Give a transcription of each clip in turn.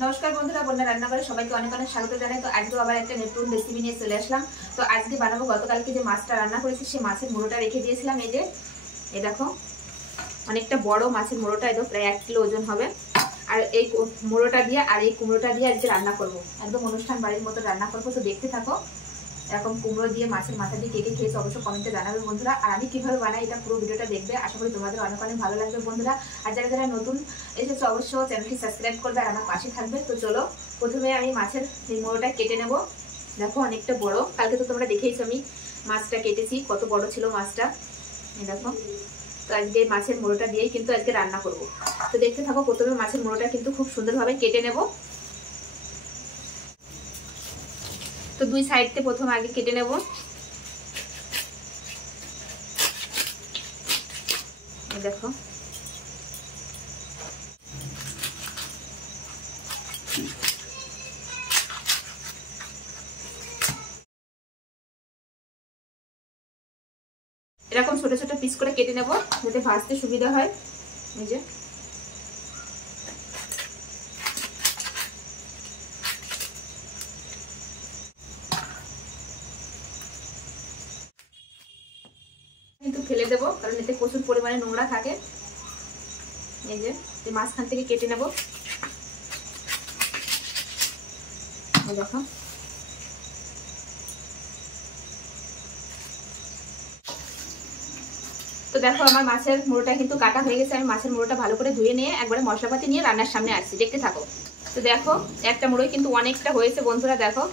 नमस्कार बंधुरा बन्या रान्नाघरे सबाइके अनेक अनेक स्वागत जानाई। तो आज आबार एक नतून रेसिपि निये चले आसलाम। तो आज के बानाबो गतकालके जे माछटा रान्ना करेछि सेई माछेर मुड़ोटा रेखे दियेछिलाम। এই যে এই দেখো অনেকটা বড় মাছের মুড়োটা, এটা প্রায় 1 কিলো ওজন হবে। আর এই মুড়োটা দিয়ে আর এই কুমড়োটা দিয়ে আজকে রান্না করব, একদম অনুষ্ঠান বাড়ির মতো রান্না করব। তো দেখতে থাকো। এরকম কুমড়ো দিয়ে মাছের মাথা দিয়ে কে কে খেয়েছো অবশ্যই কমেন্টে জানাবে বন্ধুরা। আর আমি কিভাবে বানাই এটা পুরো ভিডিওটা দেখবে, আশা করি তোমাদের অনেক অনেক ভালো লাগবে বন্ধুরা। আর যারা যারা নতুন এসেছো অবশ্যই চ্যানেলটি সাবস্ক্রাইব করবে আর আমার পাশে থাকবে। তো চলো প্রথমে আমি মাছের এই মুড়োটা কেটে নেব। দেখো অনেকটা বড়, কালকে তো তোমরা দেখেইছো আমি মাছটা কেটেছি, কত বড় ছিল মাছটা। এই দেখো। তো আজকে এই মাছের মুড়োটা দিয়েই কিন্তু আজকে রান্না করব। তো দেখতে থাকো। প্রথমে মাছের মুড়োটা কিন্তু খুব সুন্দরভাবে কেটে নেব। তো দুই সাইডতে প্রথম আগে কেটে নেব। দেখো এরকম ছোট ছোট পিস করে কেটে নেব যাতে ভাজতে সুবিধা হয়। এই যে কিন্তু ফেলে দেব, কারণ এতে প্রচুর পরিমাণে নোংরা থাকে। এই যে মাঝখান থেকে কেটে নেব। দেখো তো দেখো আমার মাছের মুড়োটা কিন্তু কাটা হয়ে গেছে। আমি মাছের মুড়োটা ভালো করে ধুয়ে নিয়ে একবারে মশলাপাতি নিয়ে রান্নার সামনে আসছি, দেখতে থাকো। তো দেখো একটা মুড়োই কিন্তু অনেকটা হয়েছে বন্ধুরা। দেখো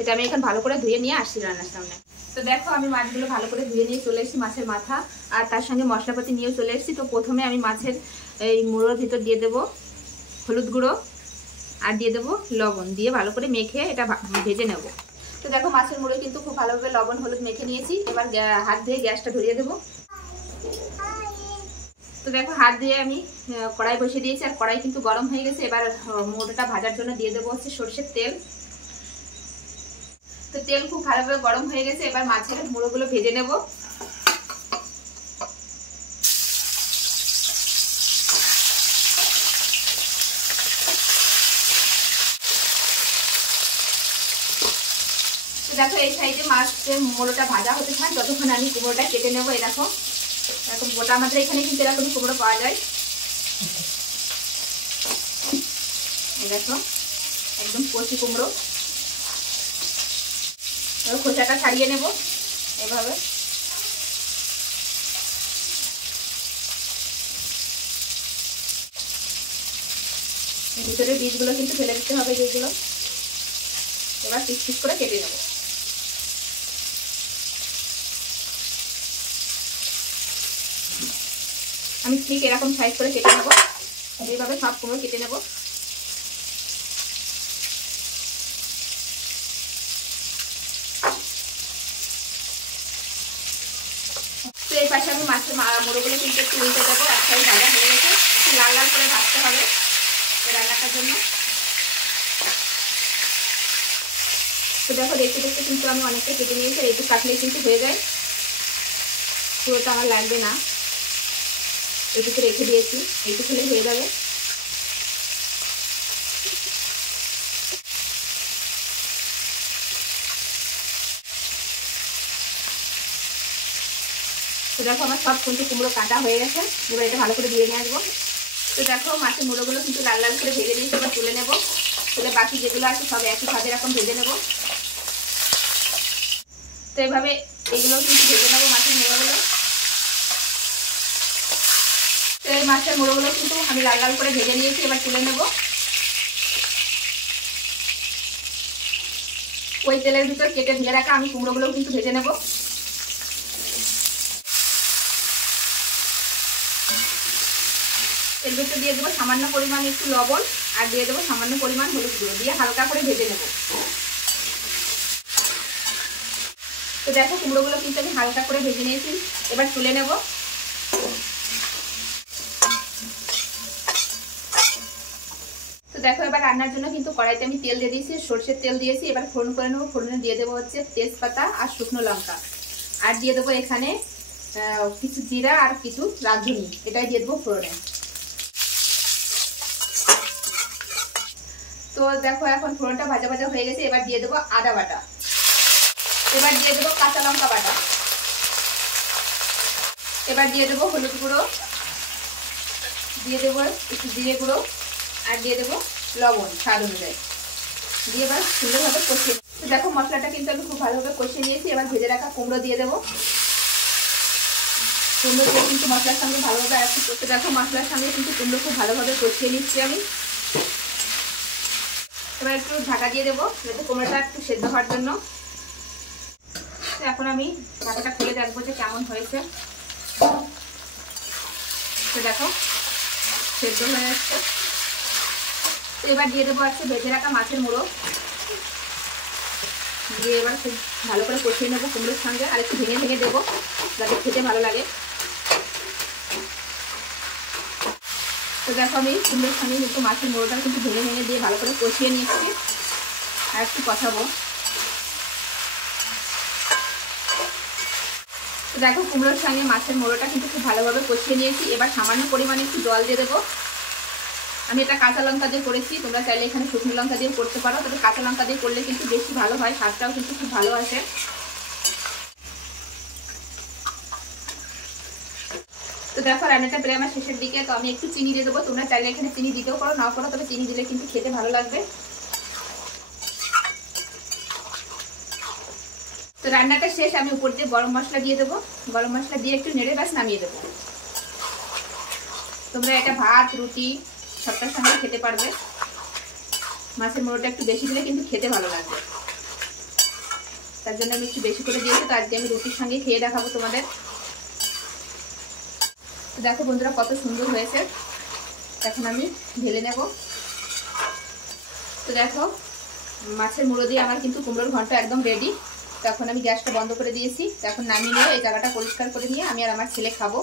এটা আমি এখন ভালো করে ধুয়ে নিয়ে আসছি রান্নার সামনে। তো দেখো আমি মাছগুলো ভালো করে ধুয়ে নিয়ে চলে এসেছি, মাছের মাথা আর তার সঙ্গে মশলাপাতি নিয়েও চলে এসেছি। তো প্রথমে আমি মাছের এই মুড়োর ভিতর দিয়ে দেবো হলুদ গুঁড়ো আর দিয়ে দেবো লবণ, দিয়ে ভালো করে মেখে এটা ভেজে নেব। তো দেখো মাছের মুড়ো কিন্তু খুব ভালোভাবে লবণ হলুদ মেখে নিয়েছি। এবার হাত দিয়ে গ্যাসটা ধরিয়ে দেবো। তো দেখো হাত দিয়ে আমি কড়াই বসিয়ে দিয়েছি আর কড়াই কিন্তু গরম হয়ে গেছে। এবার মুড়োটা ভাজার জন্য দিয়ে দেবো হচ্ছে সরষের তেল। তো তেল খুব ভালোভাবে গরম হয়ে গেছে। এবার মাছের মুড়োগুলো ভেজে নেব। তো দেখো এই সাইডে মাছের মুড়োটা ভাজা হতে থাক, যতক্ষণ আমি কুমড়োটা কেটে নেবো। এই দেখো এরকম গোটা, আমাদের এখানে কিন্তু এরকমই কুমড়ো পাওয়া যায়। এই দেখো একদম কচি কুমড়ো। খোসাটা ছাড়িয়ে নেব এভাবে। ভিতরের বীজগুলো কিন্তু ফেলে দিতে হবে যেগুলো। এবার পিস পিস করে কেটে নেব। আমি ঠিক এরকম সাইজ করে কেটে নেব, এইভাবে সব কুমড়ো কেটে নেব। তো এই পাশে আমি মাছের মুড়োগুলো কিন্তু একটু উল্টে দেবো। এক সাইড ভাজা হয়ে গেছে, একটু লাল লাল করে ভাজতে হবে রান্নাটার জন্য। তো দেখো দেখতে দেখতে কিন্তু আমি অনেকটা কেটে নিয়েছি। এইটুকু কাটলেই কিন্তু হয়ে যায়, পুরোটা আমার লাগবে না। এইটুকু রেখে দিয়েছি, এইটুকু হলেই হয়ে যাবে। তো দেখো আমার সব কিন্তু কুমড়ো কাটা হয়ে গেছে। এবার এটা ভালো করে ধুয়ে নিয়ে আসবো। তো দেখো মাছের মুড়োগুলো কিন্তু লাল লাল করে ভেজে নিয়েছি। এবার তুলে নেবো, তুলে বাকি যেগুলো আছে সব একই ভাবে এরকম ভেজে নেবো। তো এইভাবে এগুলো কিন্তু ভেজে নেবো মাছের মুড়োগুলো। তো এই মাছের মুড়োগুলো কিন্তু আমি লাল লাল করে ভেজে নিয়েছি, এবার তুলে নেবো। ওই তেলের ভিতর কেটে ধুয়ে রাখা আমি কুমড়োগুলোও কিন্তু ভেজে নেবো। এর ভিতরে দিয়ে দেবো সামান্য পরিমাণ একটু লবণ আর দিয়ে দেবো সামান্য পরিমাণ হলুদ গুঁড়ো, দিয়ে হালকা করে ভেজে নেব। তো দেখো কুমড়োগুলো কিন্তু আমি হালকা করে ভেজে নিয়েছি, এবার তুলে নেব। তো দেখো এবার রান্নার জন্য কিন্তু কড়াইতে আমি তেল দিয়ে দিয়েছি, সরষের তেল দিয়েছি। এবার ফোড়ন করে নেবো। ফোড়নে দিয়ে দেবো হচ্ছে তেজপাতা আর শুকনো লঙ্কা, আর দিয়ে দেবো এখানে কিছু জিরা আর কিছু রাঁধুনি, এটাই দিয়ে দেবো ফোড়নে। তো দেখো এখন ফোড়নটা ভাজা ভাজা হয়ে গেছে। এবার দিয়ে দেবো আদা বাটা, এবার দিয়ে দেবো কাঁচা লঙ্কা বাটা, এবার দিয়ে দেবো হলুদ গুঁড়ো, দিয়ে দেবো একটু জিরে গুঁড়ো, আর দিয়ে দেবো লবণ স্বাদ অনুযায়ী, দিয়ে এবার সুন্দরভাবে কষিয়ে। তো দেখো মশলাটা কিন্তু আমি খুব ভালোভাবে কষিয়ে নিয়েছি। এবার ভেজে রাখা কুমড়ো দিয়ে দেবো। কুমড়ো দিয়ে কিন্তু মশলার সঙ্গে ভালোভাবে একটু করতে, দেখো মশলার সঙ্গে কিন্তু কুমড়ো খুব ভালোভাবে কষিয়ে নিচ্ছি আমি। এবার একটু ঢাকা দিয়ে দেবো যাতে কুমড়োটা একটু সেদ্ধ হওয়ার জন্য। তো এখন আমি ঢাকাটা খুলে দেখবো যে কেমন হয়েছে। তো দেখো সেদ্ধ হয়ে যাচ্ছে। তো এবার দিয়ে দেবো আজকে ভেজে রাখা মাছের মুড়ো, দিয়ে এবার খুব ভালো করে কষিয়ে নেবো কুমড়োর সঙ্গে। আর একটু ভেঙে ভেঙে দেবো যাতে খেতে ভালো লাগে। তো দেখো আমি কুমড়োর সঙ্গে একটু মাছের মুড়োটা কিন্তু ভেঙে ভেঙে দিয়ে ভালো করে কষিয়ে নিচ্ছি। আর একটু কষাবো। তো দেখো কুমড়োর সঙ্গে মাছের মুড়োটা কিন্তু খুব ভালোভাবে কষিয়ে নিয়েছি। এবার সামান্য পরিমাণে একটু জল দিয়ে দেবো। আমি এটা কাঁচা লঙ্কা দিয়ে করেছি, তোমরা চাইলে এখানে শুকনো লঙ্কা দিয়ে করতে পারো, তবে কাঁচা লঙ্কা দিয়ে করলে কিন্তু বেশি ভালো হয়, স্বাদটাও কিন্তু খুব ভালো আসে। তো দেখো রান্নাটা প্রায় আমার শেষের দিকে। তো আমি একটু চিনি দিয়ে দেবো, তোমরা চাইলে এখানে চিনি দিতেও পারো নাও পারো, তবে চিনি দিলে কিন্তু খেতে ভালো লাগবে। তো রান্নাটা শেষ, আমি উপর দিয়ে গরম মশলা দিয়ে দেবো। গরম মশলা দিয়ে একটু নেড়ে ব্যাস নামিয়ে দেবো। তোমরা এটা ভাত রুটি সবটার সঙ্গে খেতে পারবে। মাছের মুড়োটা একটু বেশি দিলে কিন্তু খেতে ভালো লাগবে, তার জন্য আমি একটু বেশি করে দিয়েছি। তো আজকে আমি রুটির সঙ্গে খেয়ে দেখাবো তোমাদের। তো দেখো বন্ধুরা কত সুন্দর হয়েছে। এখন আমি ঢেলে নেব। তো দেখো মাছের মুড়ো দিয়ে আমার কিন্তু কুমড়োর ঘন্ট একদম রেডি। তো এখন আমি গ্যাসটা বন্ধ করে দিয়েছি। তো এখন নামিয়ে নিয়ে এই জায়গাটা পরিষ্কার করে নিয়ে আমি আর আমার ছেলে খাবো।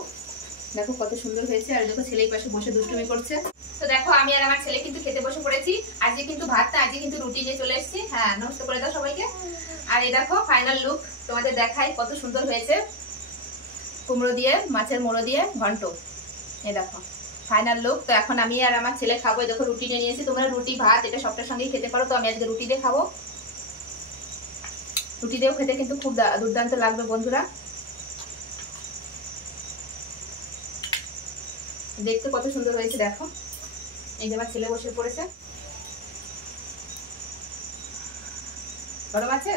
দেখো কত সুন্দর হয়েছে। আর দেখো ছেলে এই পাশে বসে দুষ্টুমি করছে। তো দেখো আমি আর আমার ছেলে কিন্তু খেতে বসে পড়েছি। আজকে কিন্তু ভাত না, আজকে কিন্তু রুটি নিয়ে চলে এসেছি। হ্যাঁ নমস্কার করে দাও সবাইকে। আর এই দেখো ফাইনাল লুক তোমাদের দেখাই কত সুন্দর হয়েছে কুমড়ো দিয়ে মাছের মুড়ো দিয়ে ঘন্ট। এই দেখো ফাইনাল লুক। তো এখন আমি আর আমার ছেলে খাবো। দেখো রুটি নিয়ে নিয়েছি, তোমরা রুটি ভাত এটা সবটার সঙ্গেই খেতে পারো। তো আমি আজকে রুটি দিয়ে খাবো। রুটি দিয়েও খেতে কিন্তু খুব দুর্দান্ত লাগবে বন্ধুরা। দেখতে কত সুন্দর হয়েছে দেখো। এই যে আমার ছেলে বসে পড়েছে। গরম আছে,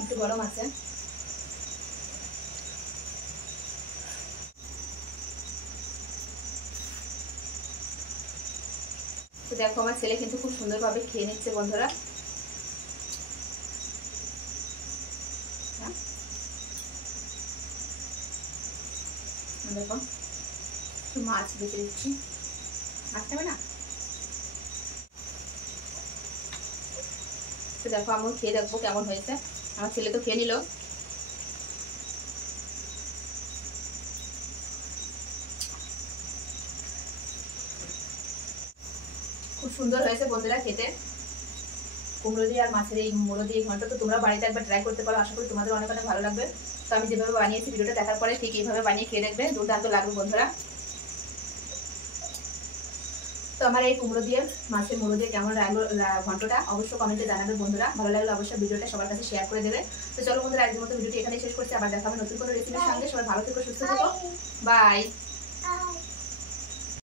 একটু গরম আছে। তো দেখো আমার ছেলে কিন্তু খুব সুন্দরভাবে খেয়ে নিচ্ছে বন্ধুরা। দেখো একটু মাছ বেঁচে দিচ্ছি, আসতে হবে না। তো দেখো আমি খেয়ে দেখবো কেমন হয়েছে। আমার ছেলে তো খেয়ে নিল। খুব সুন্দর হয়েছে বন্ধুরা খেতে কুমড়ো দিয়ে আর মাছের এই মুড়ো দিয়ে ঘন্ট। তো তোমরা বাড়িতে একবার ট্রাই করতে পারো, আশা করি তোমাদের অনেক অনেক ভালো লাগবে। তো আমি যেভাবে বানিয়েছি ভিডিওটা দেখার পরে ঠিক এইভাবে বানিয়ে খেয়ে দেখবে, দুর্দান্ত লাগবে বন্ধুরা। তো আমার এই কুমড়ো দিয়ে মাছের মুড়ো দিয়ে কেমন লাগলো ঘন্টটা অবশ্যই কমেন্টে জানাবে বন্ধুরা। ভালো লাগলে অবশ্যই ভিডিওটা সবার কাছে শেয়ার করে দেবে। তো চলো বন্ধুরা আজকের মতো ভিডিওটি এখানে শেষ করছি। আবার দেখা হবে নতুন কোনো রেসিপির সঙ্গে। সবাই ভালো থেকো, সুস্থ থেকো, বাই।